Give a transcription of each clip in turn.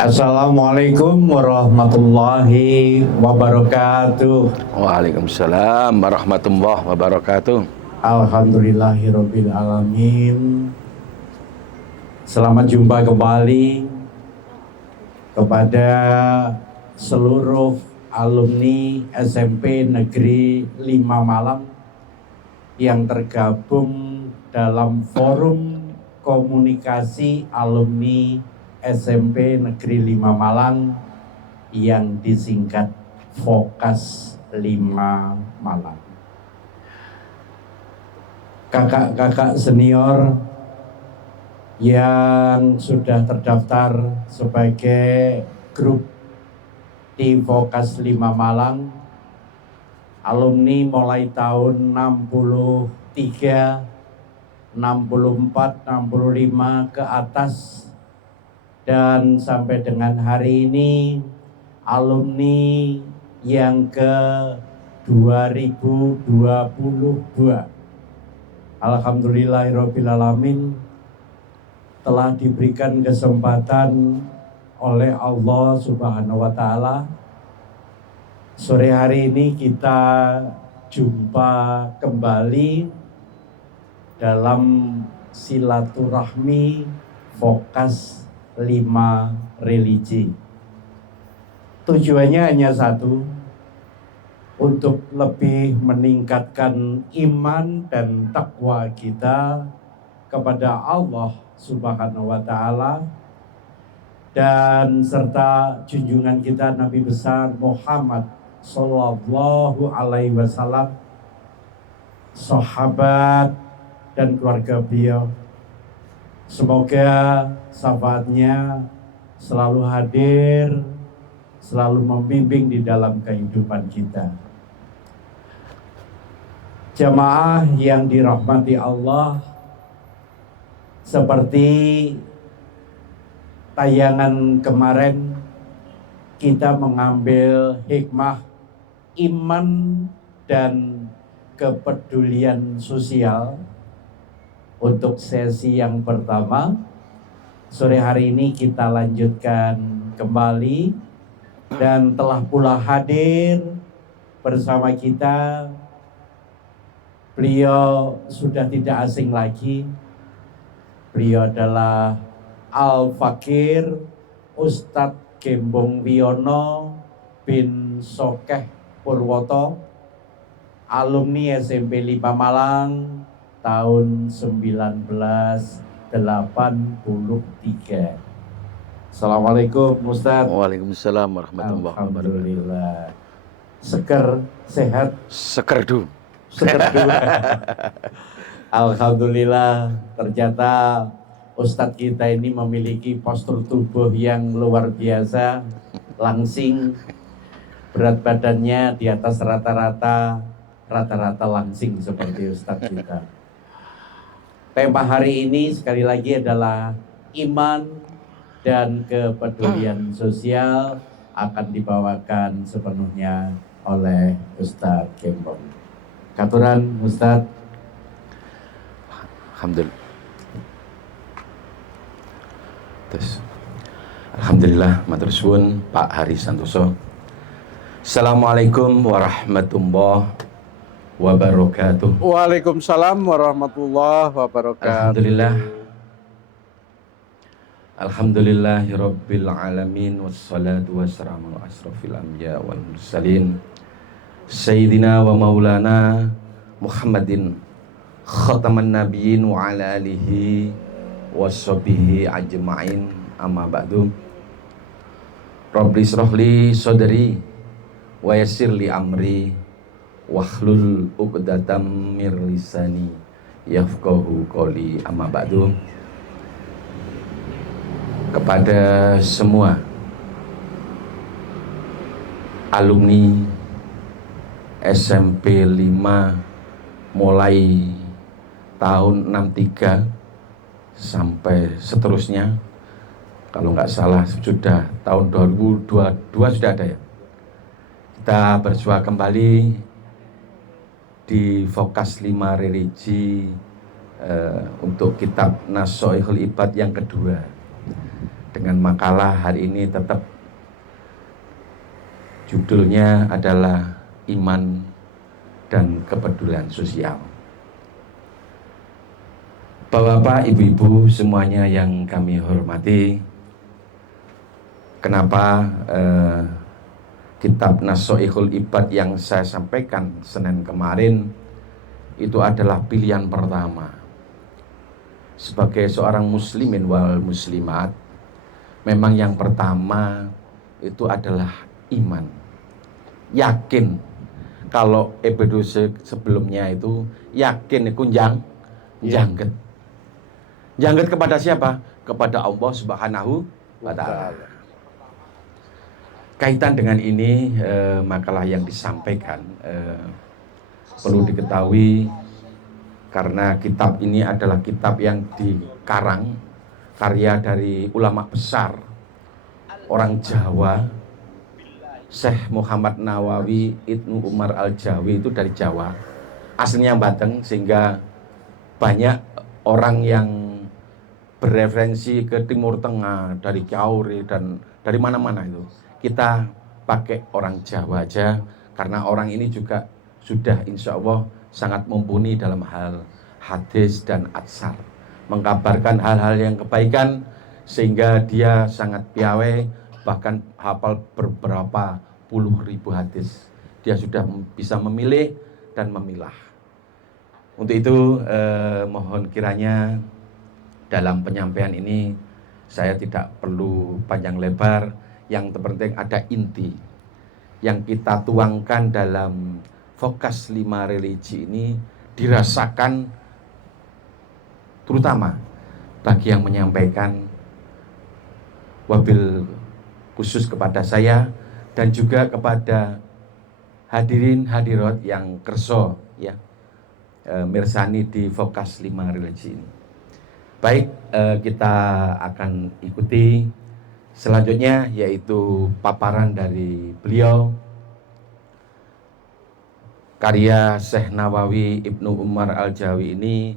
Assalamualaikum warahmatullahi wabarakatuh. Waalaikumsalam warahmatullahi wabarakatuh. Alhamdulillahirabbil alamin. Selamat jumpa kembali kepada seluruh alumni SMP Negeri 5 Malang yang tergabung dalam forum komunikasi alumni SMP Negeri 5 Malang yang disingkat Vokas 5 Malang. Kakak-kakak senior yang sudah terdaftar sebagai grup di Vokas 5 Malang, alumni mulai tahun 63, 64, 65 ke atas, dan sampai dengan hari ini alumni yang ke 2022. Alhamdulillahirrabbilalamin, telah diberikan kesempatan oleh Allah Subhanahu wa Ta'ala. Sore hari ini kita jumpa kembali dalam silaturahmi Vokas 5 religi. Tujuannya hanya satu, untuk lebih meningkatkan iman dan takwa kita kepada Allah Subhanahu wa Ta'ala, dan serta junjungan kita Nabi besar Muhammad Sallallahu Alaihi Wasallam, sahabat dan keluarga beliau. Semoga syafaatnya selalu hadir, selalu membimbing di dalam kehidupan kita. Jamaah yang dirahmati Allah, seperti tayangan kemarin, kita mengambil hikmah iman dan kepedulian sosial untuk sesi yang pertama. Sore hari ini kita lanjutkan kembali, dan telah pula hadir bersama kita. Beliau sudah tidak asing lagi. Beliau adalah Al-Fakir Ustadz Gembong Wiono bin Sokeh Purwoto, alumni SMP 5 Malang tahun 1983. Assalamualaikum Ustadz. Waalaikumsalam warahmatullahi wabarakatuh. Alhamdulillah. Seger, sehat? Sekerdu. Alhamdulillah, ternyata Ustadz kita ini memiliki postur tubuh yang luar biasa, langsing, berat badannya di atas rata-rata langsing seperti Ustadz kita. Tema hari ini sekali lagi adalah iman dan kepedulian sosial, akan dibawakan sepenuhnya oleh Ustadz Gembong. Katuran Ustadz. Alhamdulillah, matur suwun Pak Hari Santoso. Assalamualaikum warahmatullahi wabarakatuh. Waalaikumsalam warahmatullahi wabarakatuh. Alhamdulillahirabbil alamin, wassalatu wassalamu ala asrofil anbiya wal mursalin Sayyidina wa maulana Muhammadin khataman nabiyyin wa ala alihi washabihi ajma'in, amma ba'du. Rabbi shrahli sadri wa yassirli amri wahlul 'uqdatam mir lisani yafqahu qawli, amma ba'du. Kepada semua alumni SMP 5 mulai tahun 63 sampai seterusnya, kalau nggak salah sudah tahun 2022 sudah ada ya. Kita berjumpa kembali di Vokas 5 religi untuk kitab Nasoihul Ibad yang kedua. dengan makalah hari ini tetap judulnya adalah iman dan kepedulian sosial. Bapak, ibu-ibu semuanya yang kami hormati, kenapa kitab Nasoihul Ibad yang saya sampaikan Senin kemarin itu adalah pilihan pertama sebagai seorang muslimin wal muslimat. Memang yang pertama itu adalah iman, yakin. Kalau episode sebelumnya itu yakin itu jangget. Jangget kepada siapa? Kepada Allah Subhanahu wa Ta'ala. Kaitan dengan ini, makalah yang disampaikan perlu diketahui karena kitab ini adalah kitab yang dikarang karya dari ulama besar orang Jawa, Syekh Muhammad Nawawi Ibnu Umar Al-Jawi, itu dari Jawa, aslinya Batang, sehingga banyak orang yang bereferensi ke Timur Tengah dari Kauri dan dari mana-mana itu kita pakai orang Jawa aja, karena orang ini juga sudah insya Allah sangat mumpuni dalam hal hadis dan atsar, mengkabarkan hal-hal yang kebaikan, sehingga dia sangat piawai, bahkan hafal beberapa puluh ribu hadis. Dia sudah bisa memilih dan memilah. Untuk itu mohon kiranya dalam penyampaian ini saya tidak perlu panjang lebar, yang terpenting ada inti yang kita tuangkan dalam Fokus 5 religi ini dirasakan terutama bagi yang menyampaikan, wabil khusus kepada saya dan juga kepada hadirin hadirat yang kerso ya mirsani di Fokus 5 religi ini. Baik, kita akan ikuti selanjutnya, yaitu paparan dari beliau, karya Syekh Nawawi Ibnu Umar Al-Jawi ini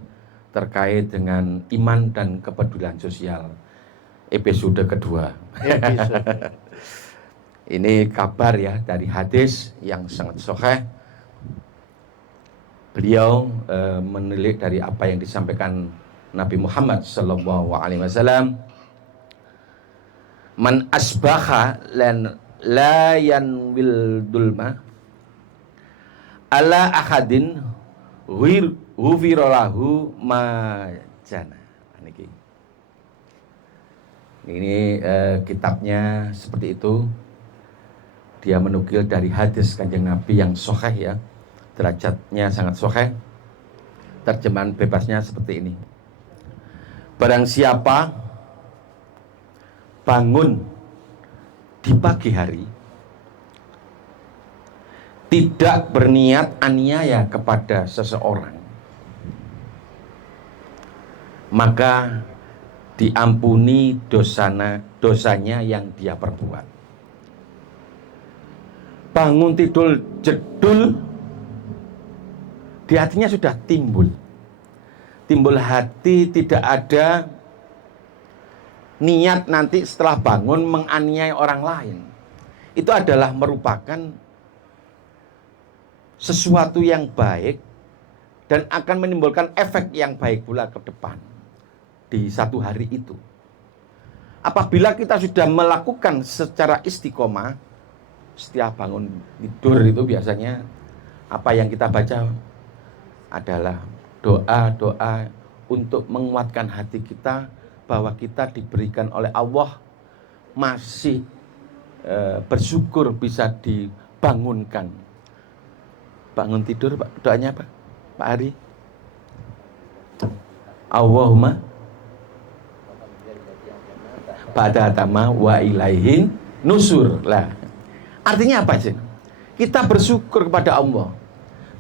terkait dengan iman dan kepedulian sosial, episode kedua. Ini kabar ya dari hadis yang sangat sahih. Beliau menilik dari apa yang disampaikan Nabi Muhammad SAW. Man asbaha lan la yanwil dulma ala ahadin hufirolahu majana. Ini kitabnya seperti itu. Dia menukil dari hadis Kanjeng Nabi yang sahih ya, derajatnya sangat sahih. Terjemahan bebasnya seperti ini: barang siapa bangun di pagi hari tidak berniat aniaya kepada seseorang, maka diampuni dosanya yang dia perbuat. Bangun tidur jedul, di hatinya sudah timbul hati, tidak ada niat nanti setelah bangun menganiaya orang lain. Itu adalah merupakan sesuatu yang baik dan akan menimbulkan efek yang baik pula ke depan di satu hari itu. Apabila kita sudah melakukan secara istiqomah, setiap bangun tidur itu biasanya apa yang kita baca adalah doa-doa untuk menguatkan hati kita bahwa kita diberikan oleh Allah masih bersyukur bisa dibangunkan. Bangun tidur, Pak, doanya apa, Pak Ari? Allahumma ba'datama wa ilaihin nusur. Lah, artinya apa sih? Kita bersyukur kepada Allah.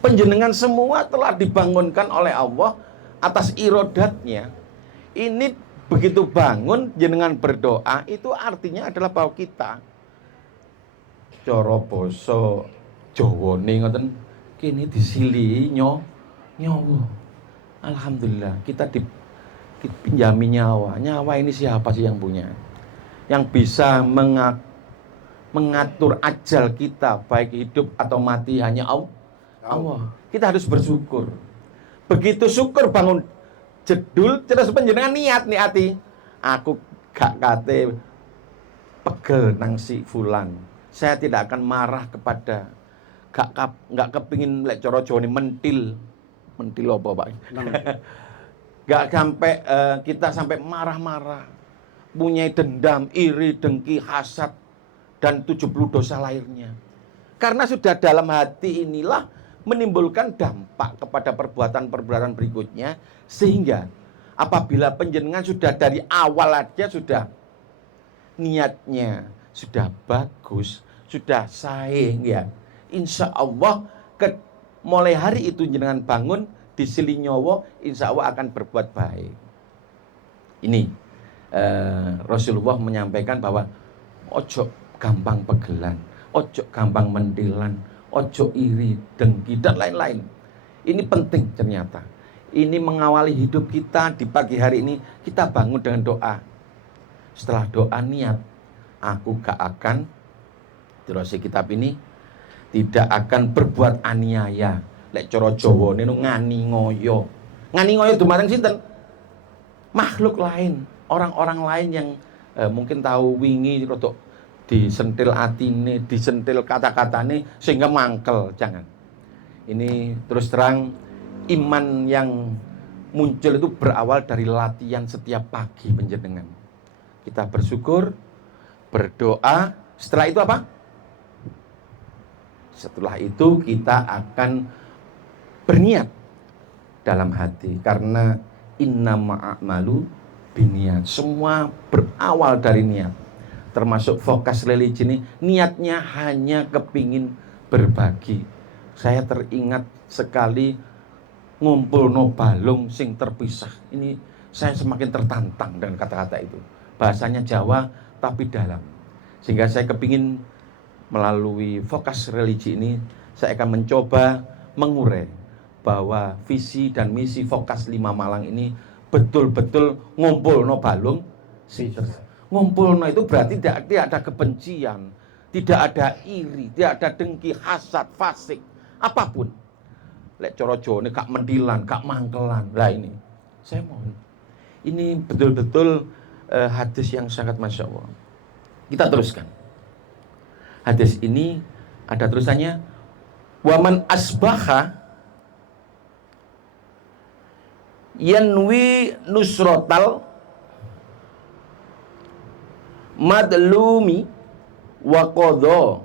Panjenengan semua telah dibangunkan oleh Allah atas irodatnya. Ini begitu bangun jenengan berdoa, itu artinya adalah bahwa kita cara basa Jawane ngoten kene disili nyawa. Alhamdulillah kita dipinjami nyawa. Nyawa ini siapa sih yang punya? yang bisa mengatur ajal kita, baik hidup atau mati hanya Allah. Kita harus bersyukur. Begitu syukur bangun jedul terus panjenengan niati, aku gak kate pegel nang si fulan. Saya tidak akan marah kepada gak kepingin lek cara Jawa mentil apa Pak? Gak sampai kita sampai marah-marah, punya dendam, iri, dengki, hasad dan 70 dosa lainnya. Karena sudah dalam hati inilah menimbulkan dampak kepada perbuatan-perbuatan berikutnya, sehingga apabila panjenengan sudah dari awal aja sudah niatnya sudah bagus, sudah saing ya, insya Allah mulai hari itu jenengan bangun di Silinyowo, insya Allah akan berbuat baik. Ini Rasulullah menyampaikan bahwa ojo gampang pegelan, ojo gampang mendilan, ojo iri, dengki, dan lain-lain. Ini penting ternyata. Ini mengawali hidup kita di pagi hari ini. Kita bangun dengan doa. Setelah doa niat, aku gak akan, terus kitab ini, tidak akan berbuat aniaya. Lek cara Jawa ini ngani ngoyo. Ngani ngoyo dumateng sinten? Makhluk lain, orang-orang lain yang mungkin tahu wingi rodok disentil atine, disentil kata-katane sehingga mangkel. Jangan. Ini terus terang, iman yang muncul itu berawal dari latihan setiap pagi panjenengan. Kita bersyukur, berdoa, setelah itu apa? Setelah itu kita akan berniat dalam hati, karena innama a'malu binniat. Semua berawal dari niat. Termasuk fokus religi ini, niatnya hanya kepingin berbagi. Saya teringat sekali ngumpul no balung sing terpisah. Ini saya semakin tertantang dengan kata-kata itu. Bahasanya Jawa tapi dalam. Sehingga saya kepingin melalui fokus religi ini, saya akan mencoba mengurai bahwa visi dan misi Fokus 5 Malang ini betul-betul ngumpul no balung sing terpisah. Ngumpul no itu berarti tidak ada kebencian, tidak ada iri, tidak ada dengki, hasad, fasik, apapun. Lek cara Jawa ini gak mendilan, gak mangkelan. Lah ini, saya mohon. Ini betul-betul hadis yang sangat Masya Allah. Kita teruskan. Hadis ini ada terusannya. Waman asbaha yanwi nusrotal madlumi wa qadha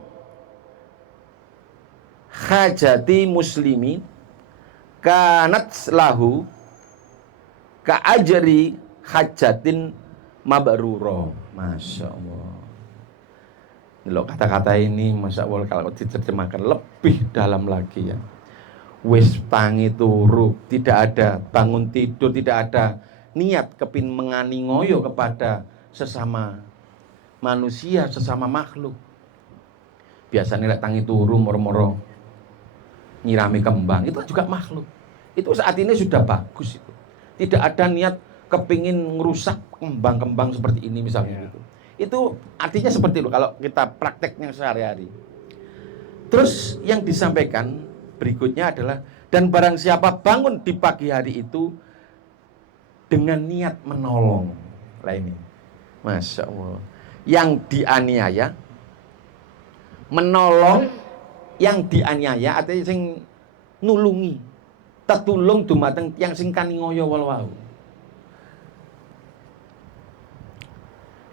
hajati muslimin kanat lahu ka ajri hajatin mabruro. Masya Allah. Ini loh, kata-kata ini Masya Allah kalau diterjemahkan lebih dalam lagi ya. Wis tangi turu, tidak ada bangun tidur, tidak ada niat kepin mengani ngoyo kepada sesama manusia, sesama makhluk. Biasanya lek tangi turu moro-moro nyirami kembang, itu juga makhluk. Itu saat ini sudah bagus itu. Tidak ada niat kepingin ngerusak kembang-kembang seperti ini misalnya gitu. Itu artinya seperti itu kalau kita prakteknya sehari-hari. Terus yang disampaikan berikutnya adalah, dan barang siapa bangun di pagi hari itu dengan niat menolong. Lah ini, Masya Allah. Yang dianiaya, menolong yang dianiaya, artinya sing nulungi, tetulung dumateng yang sing kaningoyo wal-wau.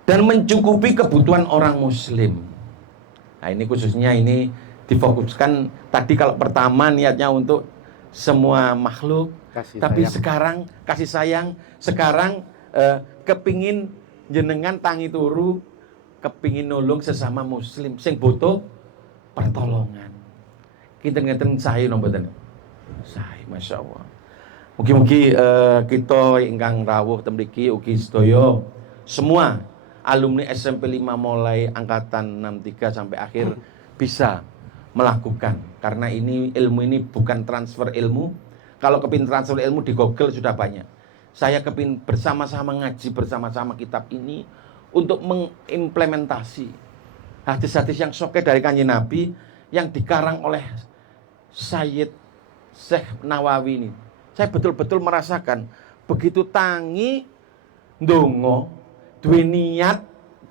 Dan mencukupi kebutuhan orang muslim. Nah ini khususnya ini difokuskan tadi kalau pertama niatnya untuk semua makhluk, tapi sekarang kasih sayang, sekarang kepingin jenengan tangi turu, kepingin nolong sesama muslim sing butuh pertolongan. Kita ngeten sae napa mboten? Sae, Masya Allah. Mugi-mugi kita ingkang rawuh ten mriki ugi sedaya semua alumni SMP 5 mulai angkatan 63 sampai akhir bisa melakukan, karena ini ilmu ini bukan transfer ilmu. Kalau kepin transfer ilmu di Google sudah banyak. Saya kepin bersama-sama ngaji bersama-sama kitab ini untuk mengimplementasi hadis-hadis yang sahih dari Kanjeng Nabi yang dikarang oleh Syekh Nawawi ini. Saya betul-betul merasakan begitu tangi ndonga duwe niat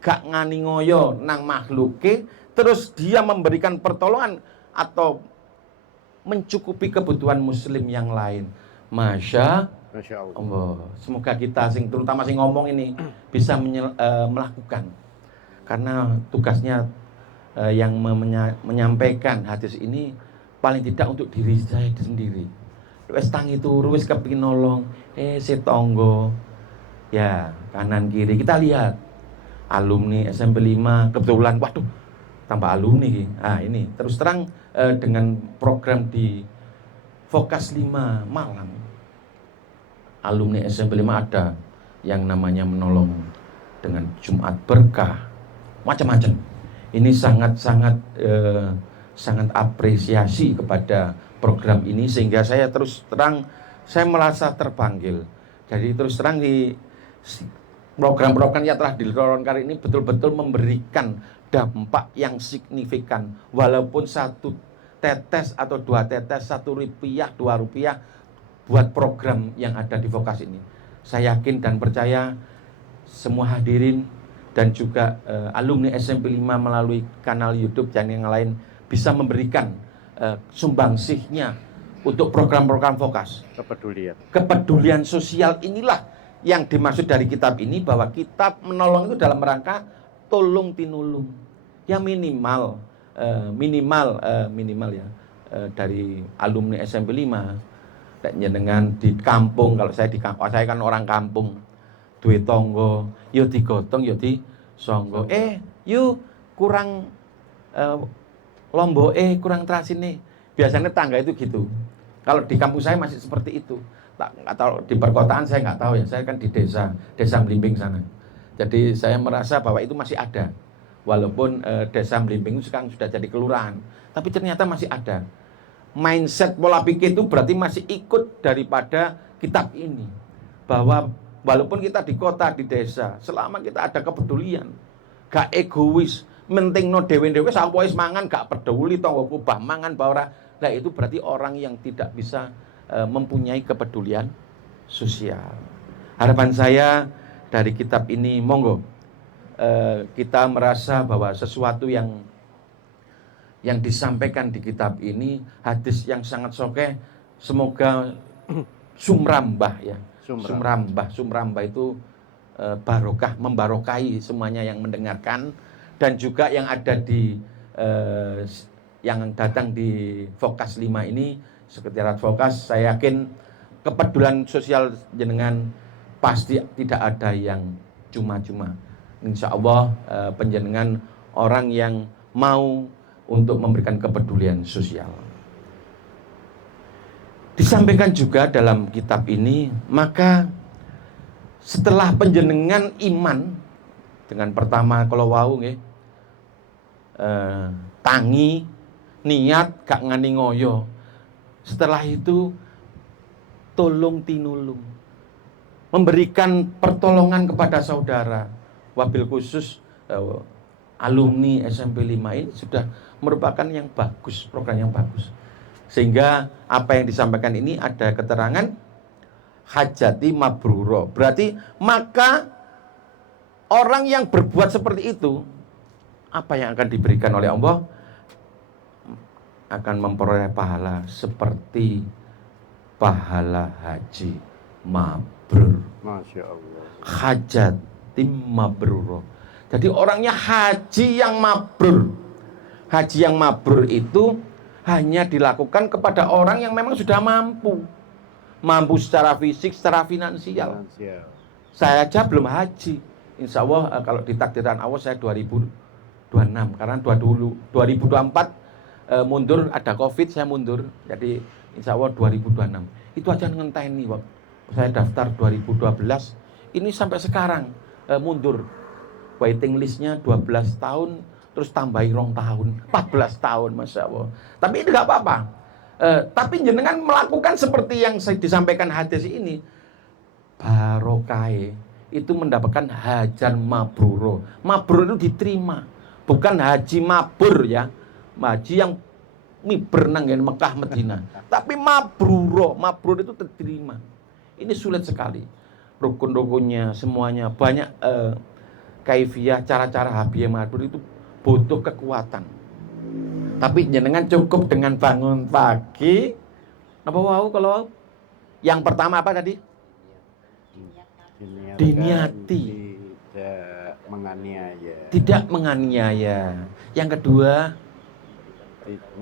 gak ngani ngoyo nang makhluke, terus dia memberikan pertolongan atau mencukupi kebutuhan muslim yang lain. Masya Allah. Semoga kita terutama sing ngomong ini bisa melakukan, karena tugasnya yang menyampaikan hadis ini paling tidak untuk diri saya sendiri. Wis tangi turu wis kepengin nolong setonggo. Ya, kanan kiri kita lihat alumni SMP 5 kebetulan, waduh, tambah alumni. Ini terus terang dengan program di Vokas 5 Malang. Alumni SMP 5 ada yang namanya menolong dengan Jumat berkah, macam-macam. Ini sangat apresiasi kepada program ini, sehingga saya terus terang saya merasa terpanggil. Jadi terus terang di program-program yang telah dilontarkan ini betul-betul memberikan dampak yang signifikan, walaupun satu tetes atau dua tetes, Rp1, Rp2 buat program yang ada di Vokas ini. Saya yakin dan percaya semua hadirin dan juga alumni SMP 5 melalui kanal YouTube dan yang lain bisa memberikan sumbangsihnya untuk program-program Vokas. Kepedulian sosial inilah yang dimaksud dari kitab ini, bahwa kitab menolong itu dalam rangka tolong tinulung. Ya minimal ya dari alumni SMP 5 dengan di kampung. Kalau saya saya kan orang kampung, duwe tonggo yo digotong yo disonggo, yo kurang lombok kurang terasine. Biasanya tangga itu gitu. Kalau di kampung saya masih seperti itu. Atau di perkotaan saya nggak tahu ya, saya kan di desa Mlimbing sana. Jadi saya merasa bahwa itu masih ada. Walaupun desa Mlimbing itu sekarang sudah jadi kelurahan, tapi ternyata masih ada. Mindset pola pikir itu berarti masih ikut daripada kitab ini. Bahwa walaupun kita di kota, di desa, selama kita ada kepedulian, gak egois, menting no dewe-dewe sapa wis mangan gak peduli tonggoku bah mangan bah ora. Nah itu berarti orang yang tidak bisa mempunyai kepedulian sosial. Harapan saya dari kitab ini, monggo kita merasa bahwa sesuatu yang disampaikan di kitab ini, hadis yang sangat sahih, semoga sumrambah ya. Sumrambah itu barokah, membarokahi semuanya yang mendengarkan, dan juga yang ada di yang datang di Vokas 5 ini, Sekretariat Vokas. Saya yakin kepedulian sosial jenengan pasti tidak ada yang cuma-cuma. Insya Allah penjenengan orang yang mau untuk memberikan kepedulian sosial. Disampaikan juga dalam kitab ini, maka setelah penjenengan iman dengan pertama kalau wau nggih tangi niat gak ngani ngoyo, setelah itu tolong tinulung, memberikan pertolongan kepada saudara. Wabil khusus alumni SMP 5 ini sudah merupakan yang bagus, program yang bagus. Sehingga apa yang disampaikan ini ada keterangan hajati mabruro. Berarti maka orang yang berbuat seperti itu, apa yang akan diberikan oleh Allah? Akan memperoleh pahala seperti pahala haji mabrur. Masya Allah. Hajati mabruro. Jadi orangnya haji yang mabrur. Haji yang mabrur itu hanya dilakukan kepada orang yang memang sudah mampu secara fisik, secara finansial. Saya aja belum haji. Insya Allah kalau ditakdirkan Allah saya 2026, karena 2024 mundur, ada COVID, saya mundur. Jadi insya Allah 2026. Itu aja ngenteni waktu saya daftar 2012, ini sampai sekarang mundur. Waiting listnya 12 tahun, terus tambahi 2 tahun, 14 tahun, Masya Allah. Tapi itu gak apa-apa. Tapi jenengan melakukan seperti yang disampaikan hadis ini, barokai itu mendapatkan hajan mabruro. Mabrur itu diterima, bukan haji mabur ya, haji yang miber nang Mekah Medina. Tapi mabruro, mabrur itu diterima. Ini sulit sekali. Rukun-rukunnya semuanya banyak, kaifiyah, cara-cara haji mabrur itu butuh kekuatan. Tapi jenengan cukup dengan bangun pagi. Apa wow kalau yang pertama apa tadi? Diniati. Tidak menganiaya. Tidak menganiaya. Yang kedua,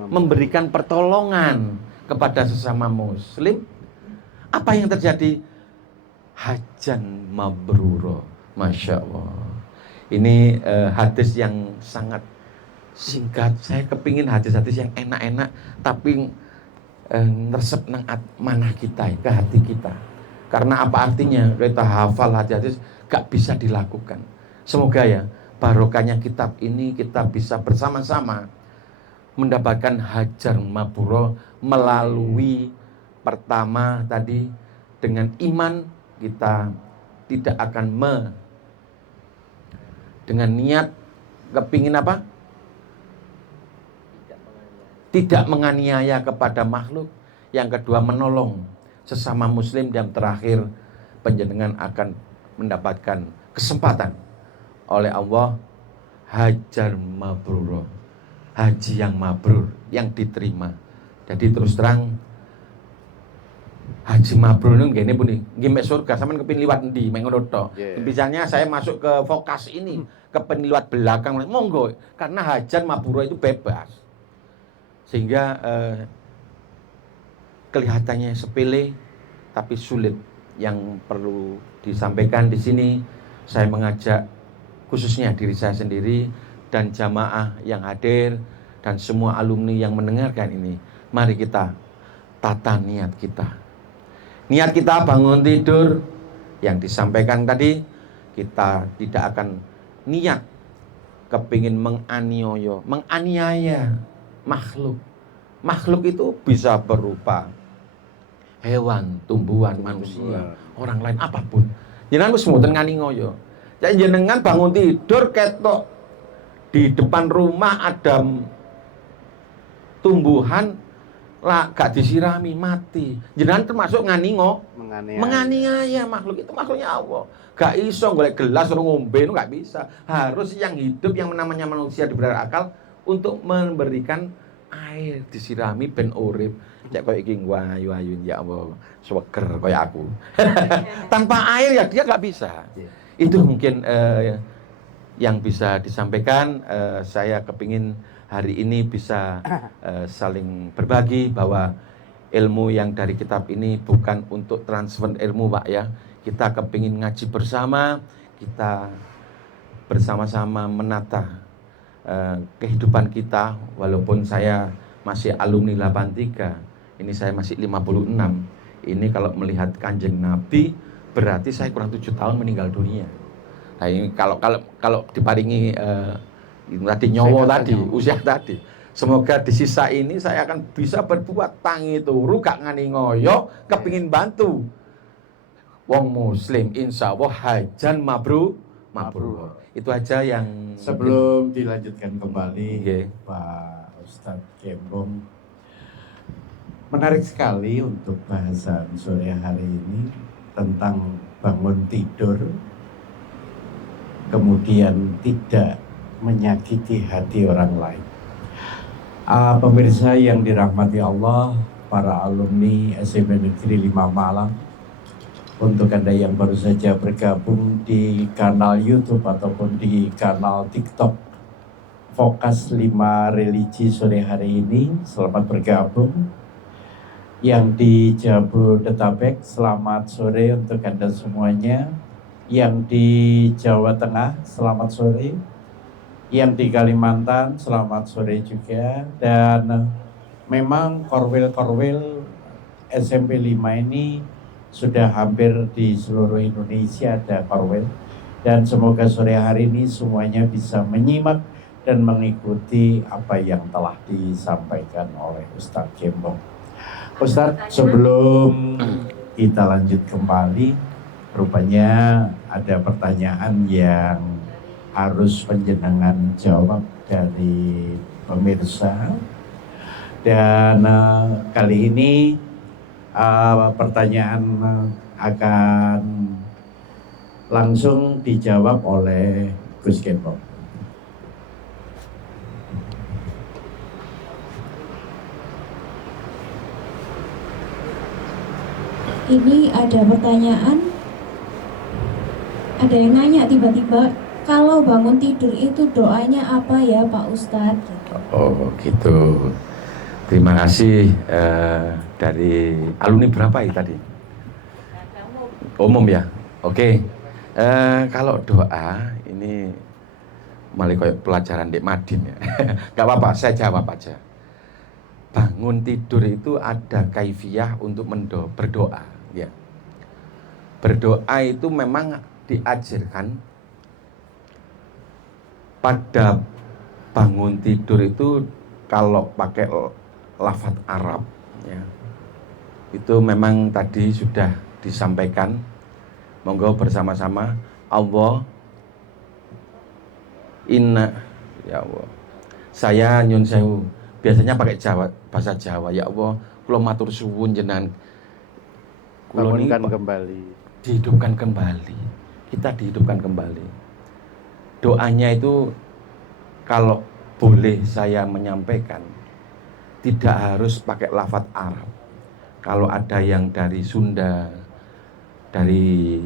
memberikan pertolongan kepada sesama muslim. Apa yang terjadi? Hajan mabruro. Masya Allah. Ini hadis yang sangat singkat. Saya kepingin hadis-hadis yang enak-enak, tapi ngeresep nang manah kita, ke hati kita. Karena apa artinya kita hafal hadis-hadis gak bisa dilakukan. Semoga ya barokahnya kitab ini kita bisa bersama-sama mendapatkan hajar mabruro melalui pertama tadi, dengan iman kita tidak akan dengan niat kepingin apa? Tidak menganiaya kepada makhluk. Yang kedua, menolong sesama muslim. Dan terakhir, panjenengan akan mendapatkan kesempatan oleh Allah hajar mabrur, haji yang mabrur, yang diterima. Jadi terus terang, haji mabrur itu gini pun nggih surga sampean kepin liwat endi mengono tok. Misalnya saya masuk ke vokas ini, kepin liwat belakang, monggo, karena hajar mabrur itu bebas. Sehingga kelihatannya sepele tapi sulit. Yang perlu disampaikan di sini, saya mengajak khususnya diri saya sendiri dan jamaah yang hadir dan semua alumni yang mendengarkan ini, mari kita tata niat kita. Niat kita bangun tidur yang disampaikan tadi, kita tidak akan niat kepingin menganiaya makhluk. Makhluk itu bisa berupa hewan, tumbuhan, manusia, orang lain, apapun. Jenengan wis mboten ngani ngoyo. Ya jenengan bangun tidur ketok di depan rumah ada tumbuhan lah gak disirami mati. Jenengan termasuk ngani menganiaya makhluk itu, makhluknya Allah. Gak iso golek gelas orang ngombe itu gak bisa. Harus yang hidup, yang namanya manusia diberi akal untuk memberikan air, disirami ben urip. Cek koyo iki ayu-ayu ya Allah, seger koyo aku. Tanpa air ya dia gak bisa. Itu mungkin yang bisa disampaikan. Saya kepingin hari ini bisa saling berbagi bahwa ilmu yang dari kitab ini bukan untuk transfer ilmu Pak ya. Kita kepingin ngaji bersama, kita bersama-sama menata kehidupan kita. Walaupun saya masih alumni 83, ini saya masih 56. Ini kalau melihat Kanjeng Nabi berarti saya kurang 7 tahun meninggal dunia. Nah ini kalau diparingi tadi nyawa tadi, usia tadi, semoga di sisa ini saya akan bisa berbuat tangi turu gak ngani ngoyo, kepingin bantu wong muslim, insya Allah hajan mabrur. Itu aja yang sebelum dilanjutkan kembali, okay. Pak Ustadz Gembong, menarik sekali untuk bahasan sore hari ini tentang bangun tidur kemudian tidak menyakiti hati orang lain. Pemirsa yang dirahmati Allah, para alumni SMP Negeri 5 Malang, untuk Anda yang baru saja bergabung di kanal YouTube ataupun di kanal TikTok Vokas 5 Religi sore hari ini, selamat bergabung. Yang di Jabodetabek, selamat sore untuk Anda semuanya. Yang di Jawa Tengah, selamat sore. Yang di Kalimantan, selamat sore juga. Dan memang korwil-korwil SMP 5 ini sudah hampir di seluruh Indonesia ada korwil. Dan semoga sore hari ini semuanya bisa menyimak dan mengikuti apa yang telah disampaikan oleh Ustadz Gembong. Ustadz, sebelum kita lanjut kembali, Rupanya ada pertanyaan yang harus panjenengan jawab dari pemirsa. Dan kali ini pertanyaan akan langsung dijawab oleh Gus Gembong. Ini ada pertanyaan, ada yang nanya tiba-tiba, kalau bangun tidur itu doanya apa ya Pak Ustadz? Oh gitu. Terima kasih dari alumni berapa ya tadi? Umum ya. Oke. Kalau doa ini malah kayak pelajaran di Madin ya. Gak apa-apa, saya jawab aja. Bangun tidur itu ada kaifiyah untuk berdoa, ya. Berdoa itu memang diajarkan pada bangun tidur itu kalau pakai lafaz Arab, ya. Itu memang tadi sudah disampaikan. Monggo bersama-sama. Allah, inna, ya Allah. Saya nyun sewu. Biasanya pakai Jawa, bahasa Jawa. Ya Allah, kula matur suwun jenengan. Bangunkan kembali. Dihidupkan kembali. Kita dihidupkan kembali. Doanya itu kalau boleh saya menyampaikan, tidak harus pakai lafaz Arab. Kalau ada yang dari Sunda, dari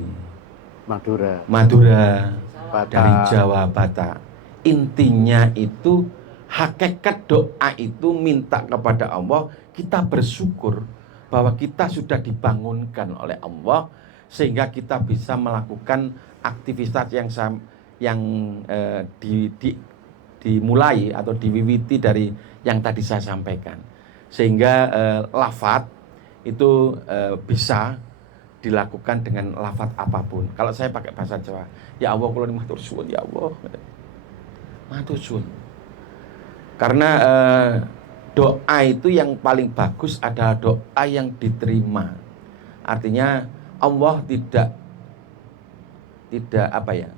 Madura, Batak, dari Jawa, Batak, intinya itu hakikat doa itu minta kepada Allah, kita bersyukur bahwa kita sudah dibangunkan oleh Allah sehingga kita bisa melakukan aktivitas yang dimulai atau diwiwiti dari yang tadi saya sampaikan, sehingga lafadz itu bisa dilakukan dengan lafadz apapun. Kalau saya pakai bahasa Jawa, ya Allah kula matur suwun, ya Allah matur suwun. Karena doa itu yang paling bagus adalah doa yang diterima. Artinya Allah tidak apa ya?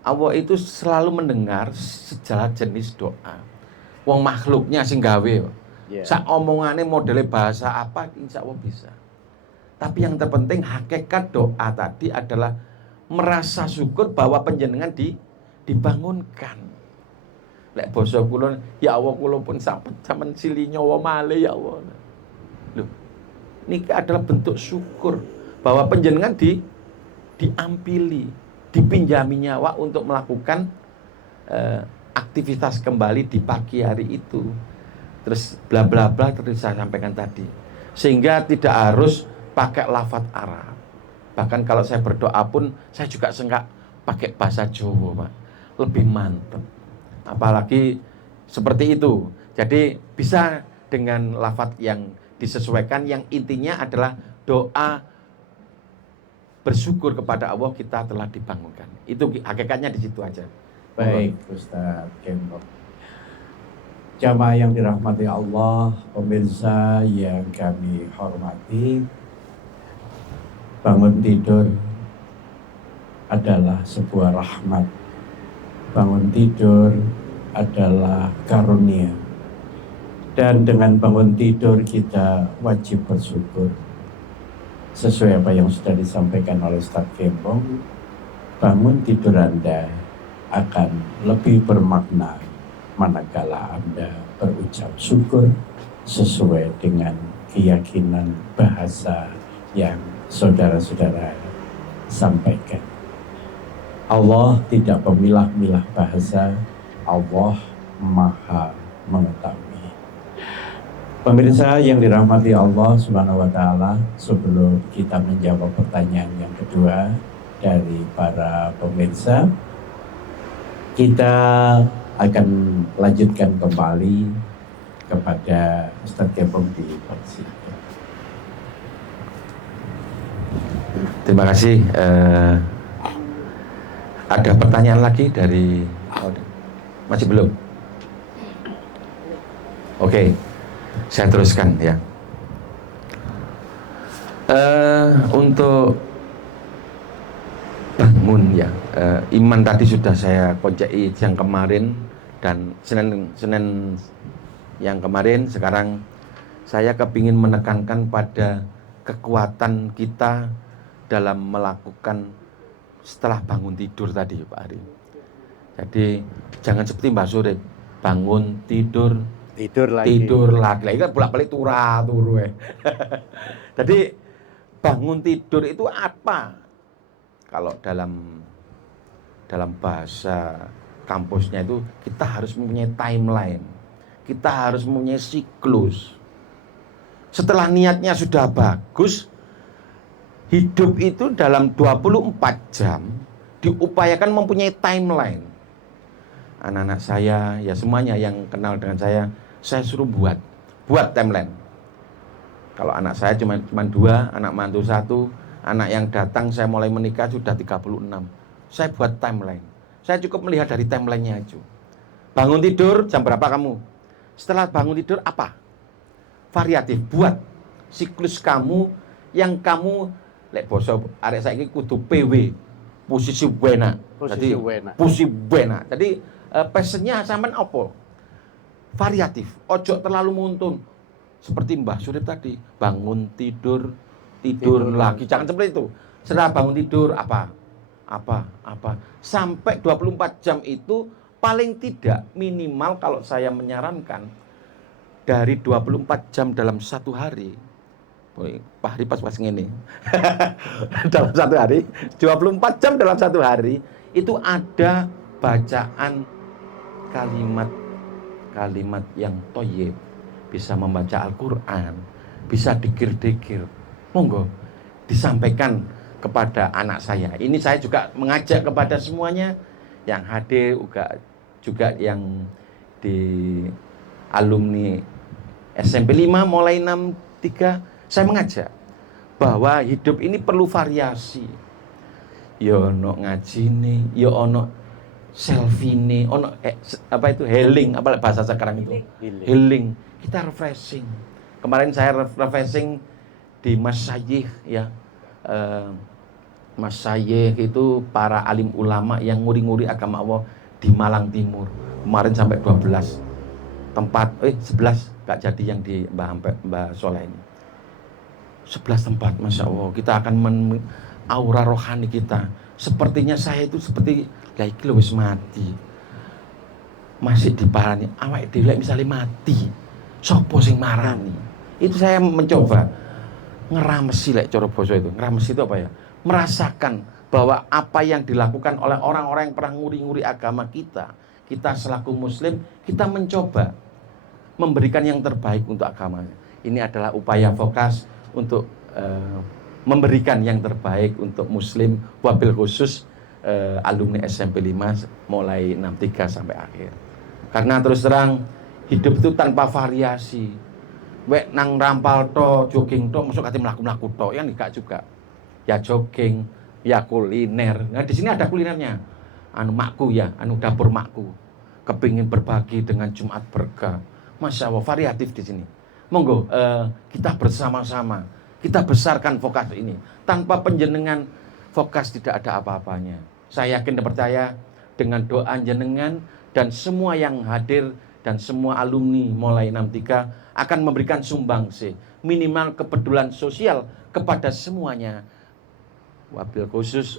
Allah itu selalu mendengar segala jenis doa. Wong makhluknya sing gawe. Sak omongane modele bahasa apa insya Allah bisa. Tapi yang terpenting hakikat doa tadi adalah merasa syukur bahwa panjenengan dibangunkan. Lek basa kula, ya Allah kula pun sampeyan sili nyawa malih ya Allah. Loh, ini adalah bentuk syukur bahwa panjenengan diampili, dipinjami nyawa untuk melakukan aktivitas kembali di pagi hari itu. Terus bla bla bla terus saya sampaikan tadi. Sehingga tidak harus pakai lafaz Arab. Bahkan kalau saya berdoa pun saya juga enggak pakai bahasa Jawa, Pak. Lebih mantap. Apalagi seperti itu. Jadi bisa dengan lafaz yang disesuaikan, yang intinya adalah doa bersyukur kepada Allah kita telah dibangunkan. Itu hakikatnya di situ aja. Baik, Ustaz Gembong. Jamaah yang dirahmati Allah, pemirsa yang kami hormati, bangun tidur adalah sebuah rahmat. Bangun tidur adalah karunia. Dan dengan bangun tidur kita wajib bersyukur. Sesuai apa yang sudah disampaikan oleh Ustaz Gembong, bangun tidur Anda akan lebih bermakna manakala Anda berucap syukur sesuai dengan keyakinan bahasa yang saudara-saudara sampaikan. Allah tidak memilah-milah bahasa, Allah Maha mengetahui. Pemirsa yang dirahmati Allah Subhanahu wa taala, sebelum kita menjawab pertanyaan yang kedua dari para pemirsa, kita akan lanjutkan kembali kepada Ustaz Gembong di posisi. Terima kasih. Ada pertanyaan lagi dari masih belum? Oke, saya teruskan ya. Untuk bangun ya. Iman tadi sudah saya kocei yang kemarin dan Senin yang kemarin. Sekarang saya kepingin menekankan pada kekuatan kita dalam melakukan setelah bangun tidur tadi Pak Ari. Jadi jangan seperti Mbak Surip, bangun tidur tidur lagi. Lah kan bolak-balik turu. Jadi bangun tidur itu apa? Kalau dalam bahasa kampusnya itu kita harus mempunyai timeline. Kita harus mempunyai siklus. Setelah niatnya sudah bagus, hidup itu dalam 24 jam diupayakan mempunyai timeline. Anak-anak saya, ya semuanya yang kenal dengan saya suruh buat timeline. Kalau anak saya cuma 2, anak mantu 1, anak yang datang saya mulai menikah sudah 36. Saya buat timeline. Saya cukup melihat dari timelinenya aja. Bangun tidur jam berapa kamu? Setelah bangun tidur apa? Variatif, buat siklus kamu yang kamu lek basa arek saiki kudu PW, posisi buena. Posisi buena. Jadi passionnya sampean apa? Variatif, ojo terlalu muntun. Seperti Mbah Surip tadi, bangun tidur lagi. Jangan seperti itu. Setelah bangun tidur apa? Sampai 24 jam itu paling tidak minimal kalau saya menyarankan dari 24 jam dalam satu hari. Pak Hari pas ngene. Dalam satu hari, 24 jam dalam satu hari itu ada bacaan kalimat yang thayyib, bisa membaca Al-Qur'an, bisa dikir-dikir. Monggo disampaikan kepada anak saya. Ini saya juga mengajak kepada semuanya yang hadir juga yang di alumni SMP 5 mulai 63, saya mengajak bahwa hidup ini perlu variasi. Ya ono ngajine, ya ono selfie-ne, ono healing, apa bahasa sekarang itu? Healing. Kita refreshing. Kemarin saya refreshing di Masyayikh ya. Masyayikh itu para alim ulama yang nguri-nguri agama Allah di Malang Timur. Kemarin sampai 12 tempat, 11 gak jadi yang di Mbah Soleh ini. 11 tempat, Masya Allah. Kita akan aura rohani kita. Sepertinya saya itu seperti lagi wis mati. Masih diparani. Awake dhewe misalnya mati. Sopo sing marani? Itu saya mencoba ngeramesi cara basa itu. Ngeramesi itu apa ya? Merasakan bahwa apa yang dilakukan oleh orang-orang yang pernah nguri-nguri agama kita selaku muslim, kita mencoba memberikan yang terbaik untuk agamanya. Ini adalah upaya Vokas untuk memberikan yang terbaik untuk muslim, wabil khusus alumni SMP 5 mulai 63 sampai akhir. Karena terus terang hidup itu tanpa variasi. Wek nang rampal to, jogging to, masuk kate mlaku-mlaku to, yang enggak juga. Ya jogging, ya kuliner. Nah, di sini ada kulinernya. Makku ya, dapur makku. Kepingin berbagi dengan Jumat Berkah. Masya Allah, variatif di sini. Monggo, kita bersama-sama, kita besarkan Vokas ini. Tanpa penjenengan, Vokas tidak ada apa-apanya. Saya yakin dan percaya dengan doa jenengan dan semua yang hadir dan semua alumni mulai 63 akan memberikan sumbangsi minimal kepedulian sosial kepada semuanya. Wabil khusus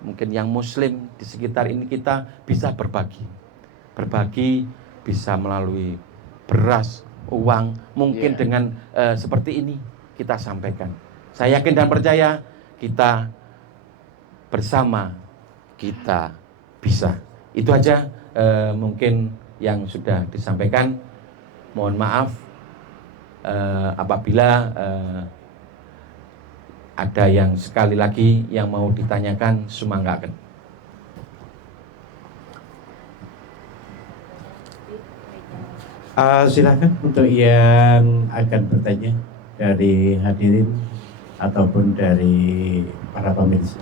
mungkin yang muslim di sekitar ini kita bisa berbagi bisa melalui beras, uang, mungkin dengan seperti ini kita sampaikan. Saya yakin dan percaya kita bersama kita bisa. Itu aja mungkin yang sudah disampaikan. Mohon maaf apabila ada yang sekali lagi yang mau ditanyakan, sumanggaken. Silakan untuk yang akan bertanya dari hadirin ataupun dari para pemirsa.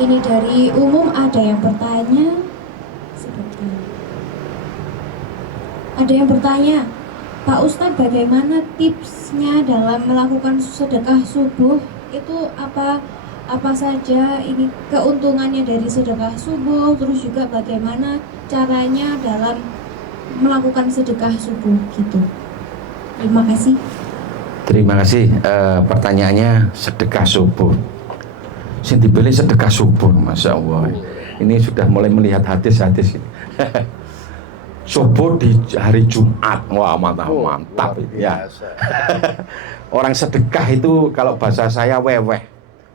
Ini dari umum ada yang bertanya. Sebentar. Ada yang bertanya, Pak Ustadz, bagaimana tipsnya dalam melakukan sedekah subuh? Itu apa saja ini keuntungannya dari sedekah subuh, terus juga bagaimana caranya dalam melakukan sedekah subuh gitu. Terima kasih. Terima kasih. Pertanyaannya sedekah subuh. Sing dipilih sedekah subuh, masya Allah. Ini sudah mulai melihat hadis-hadis. Subuh di hari Jumat, wah mantap ya. Orang sedekah itu kalau bahasa saya weweh,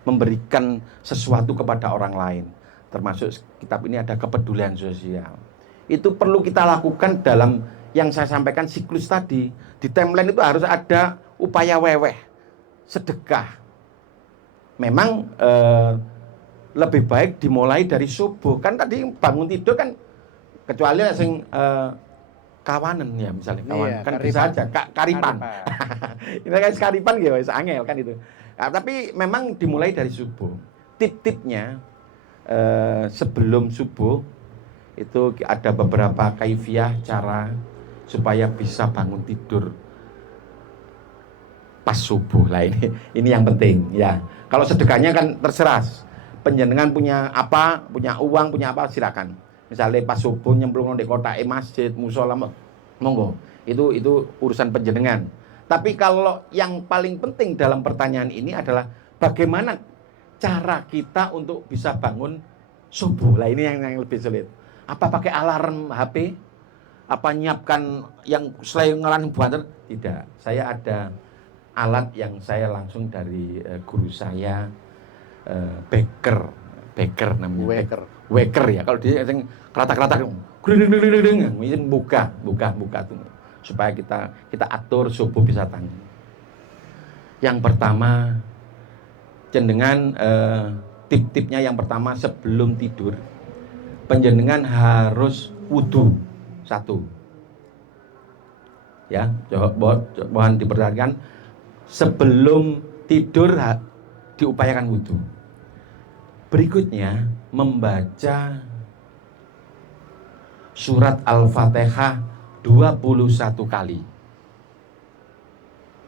memberikan sesuatu kepada orang lain. Termasuk kitab ini ada kepedulian sosial. Itu perlu kita lakukan dalam yang saya sampaikan siklus tadi. Di timeline itu harus ada upaya weweh, sedekah. Memang lebih baik dimulai dari subuh. Kan tadi bangun tidur kan, kecuali yang kawanan ya, misalnya kawan iya, kan karipan. bisa aja karipan. Ini kan karipan gitu, angel kan itu. Nah, tapi memang dimulai dari subuh. Tip-tipnya sebelum subuh itu ada beberapa kaifiah cara supaya bisa bangun tidur pas subuh lah. Ini yang penting ya. Kalau sedekahnya kan terserah. Penjenengan punya apa, punya uang, punya apa, silakan. Misalnya pas subuh nyemplung di kota masjid, musola, monggo. Itu urusan penjenengan. Tapi kalau yang paling penting dalam pertanyaan ini adalah bagaimana cara kita untuk bisa bangun subuh. Lah ini yang lebih sulit. Apa pakai alarm HP? Apa nyiapkan yang selain ngelanin banter? Tidak. Saya ada alat yang saya langsung dari guru saya, Becker namanya. Waker ya, kalau dia yang keratak-keratak, mungkin buka tuh supaya kita atur subuh bisa tangi. Yang pertama, jenengan tip-tipnya yang pertama sebelum tidur, penjenengan harus wudu satu. Ya, mohon diperhatikan sebelum tidur diupayakan wudu. Berikutnya membaca surat Al-Fatihah 21 kali.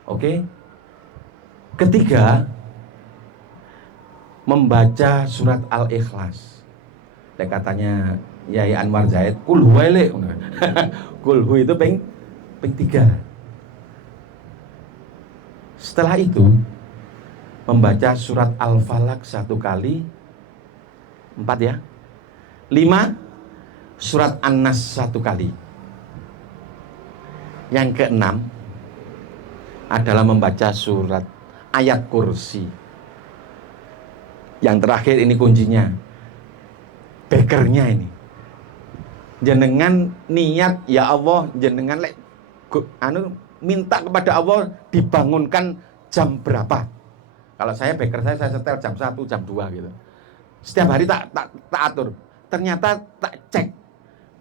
Oke? Ketiga, membaca surat Al-Ikhlas. Katanya Yai Anwar Zaid, kulhu wae. Kulhu itu ping 3. Setelah itu membaca surat Al-Falaq 1 kali. 4 ya. 5 surat An-Nas 1 kali. Yang keenam adalah membaca surat ayat kursi. Yang terakhir ini kuncinya, bekernya ini. Jenengan niat, ya Allah, jenengan minta kepada Allah dibangunkan jam berapa. Kalau saya beker saya setel jam 1, jam 2 gitu. Setiap hari tak atur. Ternyata tak cek.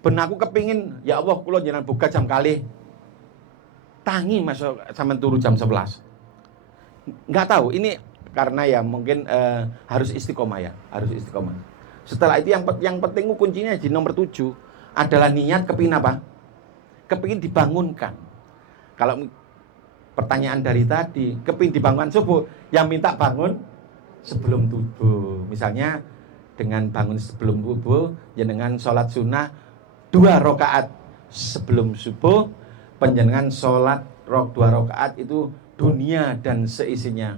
Ben aku kepingin, ya Allah, kula jenengan buka jam kali. Tangi masuk sampean turu jam 11. Enggak tahu, ini karena ya mungkin harus istiqomah ya, harus istiqomah. Setelah itu yang penting kuncinya di nomor 7 adalah niat kepingin apa? Kepingin dibangunkan. Kalau pertanyaan dari tadi, kepingin dibangunkan subuh, yang minta bangun sebelum subuh. Misalnya dengan bangun sebelum subuh, jenengan sholat sunnah 2 rakaat sebelum subuh, penjenengan sholat 2 rakaat itu dunia dan seisinya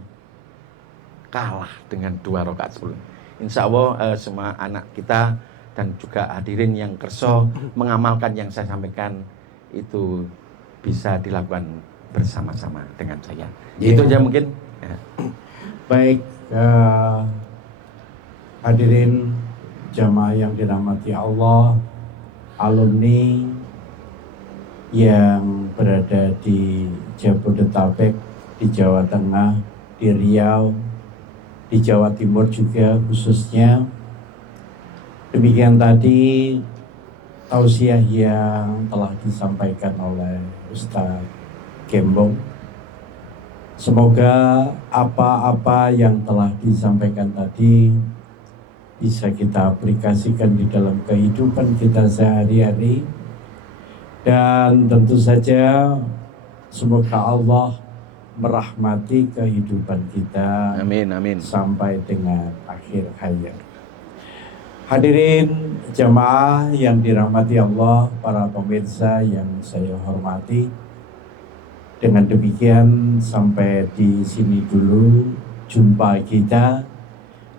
kalah dengan 2 rakaat sebelum. Insya Allah semua anak kita dan juga hadirin yang kerso mengamalkan yang saya sampaikan itu bisa dilakukan bersama-sama dengan saya. Itu aja mungkin. Ya. Baik, hadirin jamaah yang dirahmati Allah, alumni yang berada di Jabodetabek, di Jawa Tengah, di Riau, di Jawa Timur juga khususnya. Demikian tadi tausiah yang telah disampaikan oleh Ustaz Gembong. Semoga apa-apa yang telah disampaikan tadi bisa kita aplikasikan di dalam kehidupan kita sehari-hari. Dan tentu saja Semoga Allah merahmati kehidupan kita Amin, amin. sampai dengan akhir hayat. Hadirin jamaah yang dirahmati Allah, para pemirsa yang saya hormati. Dengan demikian sampai di sini dulu jumpa kita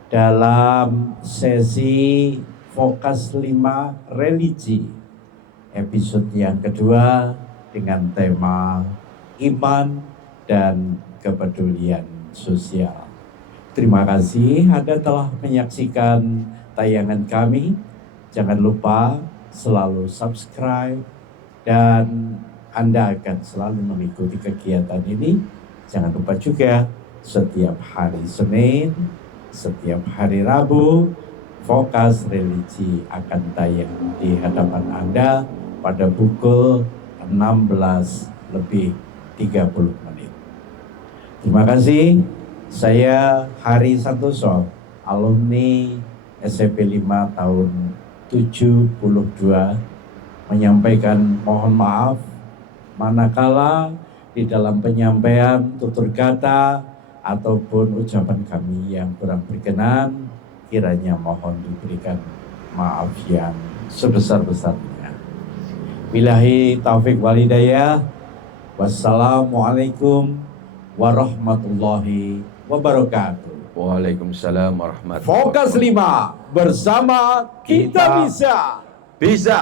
dalam sesi Fokus 5 Religi episode yang kedua dengan tema iman dan kepedulian sosial. Terima kasih Anda telah menyaksikan tayangan kami. Jangan lupa selalu subscribe dan Anda akan selalu mengikuti kegiatan ini. Jangan lupa juga setiap hari Senin, setiap hari Rabu, Fokus Religi akan tayang di hadapan Anda pada pukul 16:30. Terima kasih. Saya Hari Santoso, alumni SMP 5 tahun 72, menyampaikan mohon maaf manakala di dalam penyampaian tutur kata ataupun ucapan kami yang kurang berkenan, kiranya mohon diberikan maaf yang sebesar-besarnya. Billahi taufik wal hidayah. Wassalamualaikum warahmatullahi wabarakatuh. Waalaikumsalam warahmatullahi Fokus wabarakatuh. 5 bersama kita Kita bisa. Bisa.